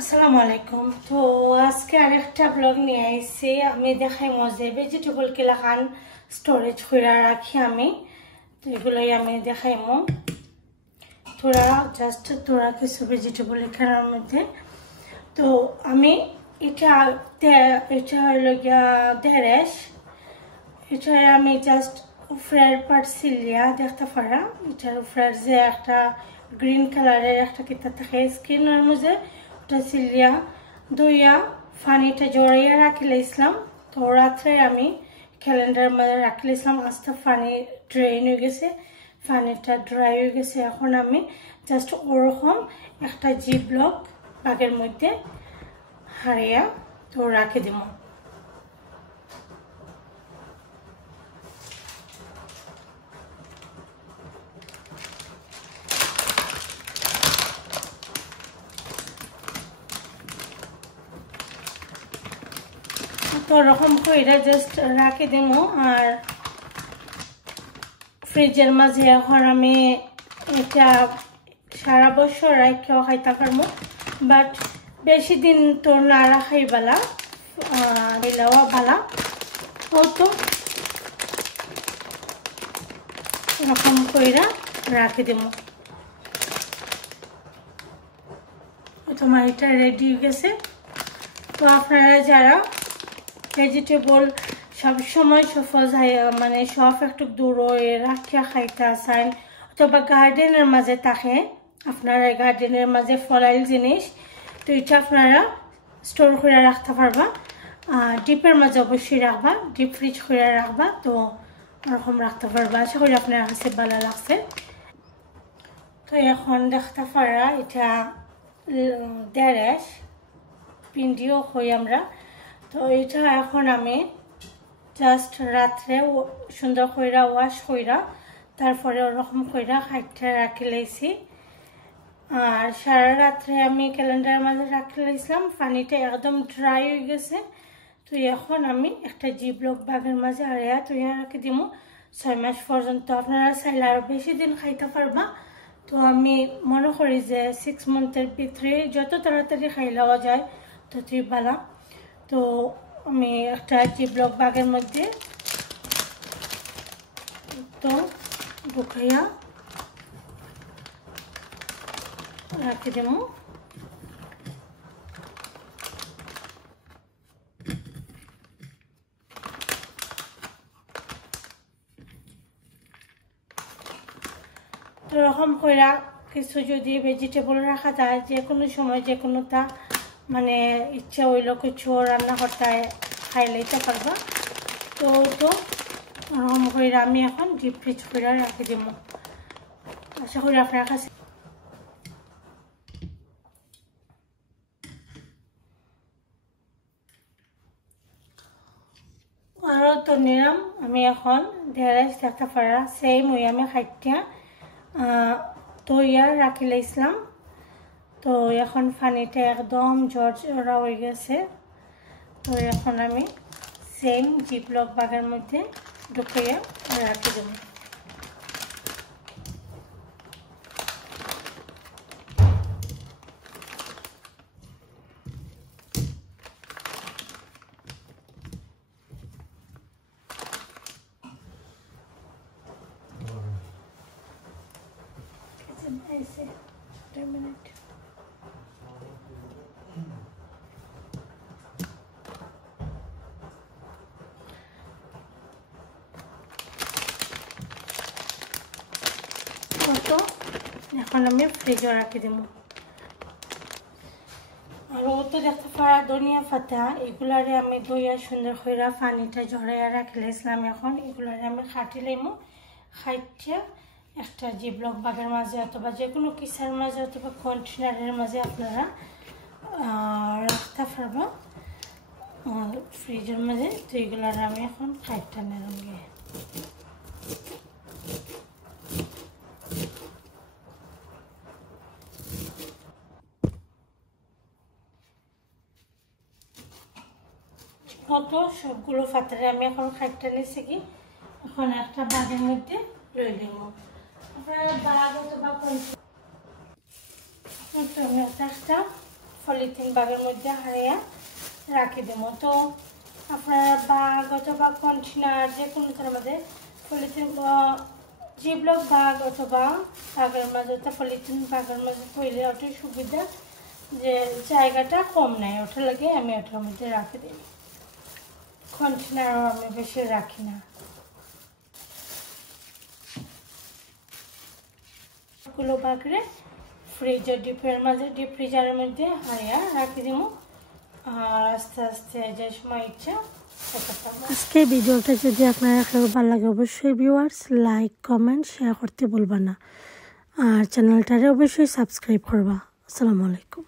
আসসালামু আলাইকুম। তো আজকে আরেকটা ব্লগ নিয়ে আইছি। আমি দেখাই মজে ভেজিটেবল কিলাখান স্টোরেজ করে রাখি আমি। তো এগুলোই আমি দেখাইমো। তোরা কিছু ভেজিটেবল এখানের মধ্যে। তো আমি এটা হলো গিয়া ঢেঁড়স। এটা আমি জাস্ট ফ্রাইড পার্সিলিয়া দেখতে পারা। এটার উপরে যে একটা গ্রিন কালারের একটা কিতা থাকে স্কিনের মধ্যে, ওটা সিলিয়া ধুইয়া পানিটা জড়াইয়া রাখিলে ইসলাম। তো রাত্রে আমি ক্যালেন্ডার মধ্যে রাখিলে ইসলাম। আস্তে পানি ড্রেন হয়ে গেছে, পানিটা ড্রাই হয়ে গেছে। এখন আমি জাস্ট ওরকম একটা জিপলক বাগের মধ্যে হারিয়া তো রাখি দিব। তো ওরকম করে জাস্ট রাখি দিব। আর ফ্রিজের মাঝে এখন আমি এটা সারা বছর রাখিও খাইতে পারবো, বাট বেশি দিন তো না রাখাই বালা, এলাও বালা। তো এরকম করে রাখি দিব। তোমার এটা রেডি হয়ে গেছে। তো আপনারা যারা ভেজিটেবল সবসময় মানে সব একটু দূরে রাখিয়া খাইতে আসেন, অথবা গার্ডেনের মাঝে থাকে আপনারা, গার্ডেনের মাঝে ফলাইল জিনিস, তো এটা আপনারা স্টোর করে রাখতে পারবা। ডিপের মাঝে অবশ্যই রাখবা, ডিপ ফ্রিজ করে রাখবা। তো ওরকম রাখতে পারবা। আশা করি আপনার কাছে ভালো লাগছে। তো এখন দেখতে পারা এটা ঢেঁড়স পিন্ডিও হই আমরা। তো এটা এখন আমি জাস্ট রাত্রে সুন্দর কইরা ওয়াশ কইরা তারপরে ওরকম কইরা খাইতে রাখি লাইছি। আর সারা রাত্রে আমি ক্যালেন্ডারের মাঝে রাখি লাইছিলাম, পানিটা একদম ড্রাই হয়ে গেছে। তো এখন আমি একটা জিপলক বাগের মাঝে আড়াইয়া তৈরি রাখি দিব 6 মাস পর্যন্ত। আপনারা চাইলে আরো বেশি দিন খাইতে পারবা। তো আমি মনে করি যে 6 মান্থের ভিতরে যত তাড়াতাড়ি খাই লওয়া যায় ততই ভালো। তো আমি একটা জিপলক বাগের মধ্যে তো ঢুকাইয়া রাখি দেব। তো এরকম কইরা কিছু যদি ভেজিটেবল রাখা যায়, যে কোনো সময় যে কোনোটা মানে ইচ্ছা হইলো কিছু রান্না করতে খাই লইতে পারবা। তো ওরকম করে আমি এখন ডিপ ফ্রিজ করে রাখি দিব। আশা করি আপনার কাছে আরও তো নিলাম। আমি এখন ঢেঁড়স দেখতে পারা সেম ওই আমি খাইটিয়া তৈয়া রাখি লাইছিলাম। তো এখন পানিটা একদম ঝরঝরা হয়ে গেছে। তো এখন আমি সেম জিপলক বাগের মধ্যে ঢুকিয়ে রাখি দেব। তো এখন আমি ফ্রিজে রাখি দেব। আর তো দেখতে পারা ধনিয়া পাতা, এগুলারে আমি দইয়া সুন্দর করে পানিটা ঝরাইয়া রাখিলাম। এখন এগুলারে আমি খাটি লাইমো, খাইটিয়া একটা জিপলক বাগের মাঝে অথবা যে কোনো কিসার মাঝে অথবা কন্টেনারের মাঝে আপনারা রাখতে পারবা ফ্রিজের মাঝে। তো এগুলার আমি এখন খাইটা নিলাম গিয়ে। কত সবগুলো পাত্রে আমি এখন খাইটা নিয়েছি কি, এখন একটা বাগের মধ্যে লই দিব। আপনারা বাগ অথবা আমি একটা পলিথিন ব্যাগের মধ্যে হারিয়ে রাখি দেব। তো আপনারা ব্যাগ অথবা কন্টেনার যে কোনোটার মধ্যে পলিথিন জিপলক ব্যাগ অথবা ব্যাগের মাঝে পলিথিন ব্যাগের মাঝে তৈরি ওটাই সুবিধা, যে জায়গাটা কম নেয়, ওটা লাগে আমি ওটার মধ্যে রাখি দিই। কন্টেনারও আমি বেশি রাখি না। গুলো বাগড়ে ফ্রিজের ডিপ ফ্রিজারের মধ্যে হারিয়া রাখি দিব। আর আস্তে আস্তে যে সময় ইচ্ছা। আজকে ভিডিওটা যদি আপনারা ভালো লাগে অবশ্যই ভিউয়ার্স লাইক কমেন্ট শেয়ার করতে ভুলবা না, আর চ্যানেলটারে অবশ্যই সাবস্ক্রাইব করবা। আসসালামু আলাইকুম।